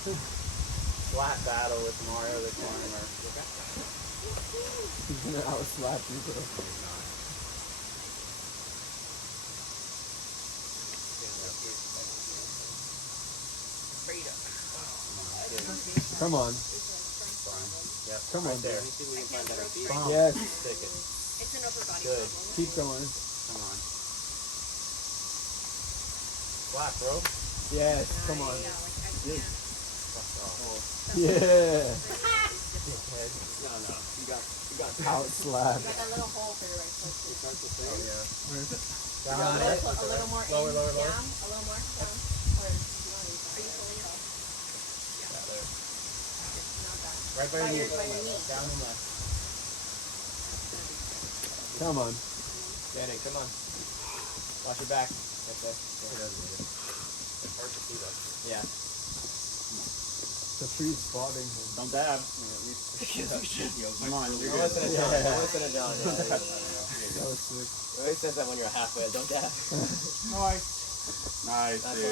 Slap battle with Mario the Climber. He's gonna outslap you, bro. Come on. Yep. Come on, there. Bomb. Yes. Stick it. It's an upper body. Good. Keep going. Come on. Slap, bro. Yes. Come on. Yeah, like I can't. Yeah. No. You got Outslap. You got that little hole for your right foot too. Oh, yeah. A little more in. Lower. Down. A little more. Down. Or are you fully it off? Got there. Not bad. Right by your knee. By your knee. Down and left. Come on. Get it. Come on. Watch your back. That's it. It's hard to see that. Yeah. The tree's spotting him. Don't dab. Come on. You're good. Listen to John. Listen to John. That was sick. It always says that when you're halfway. Don't dab. Nice, dude.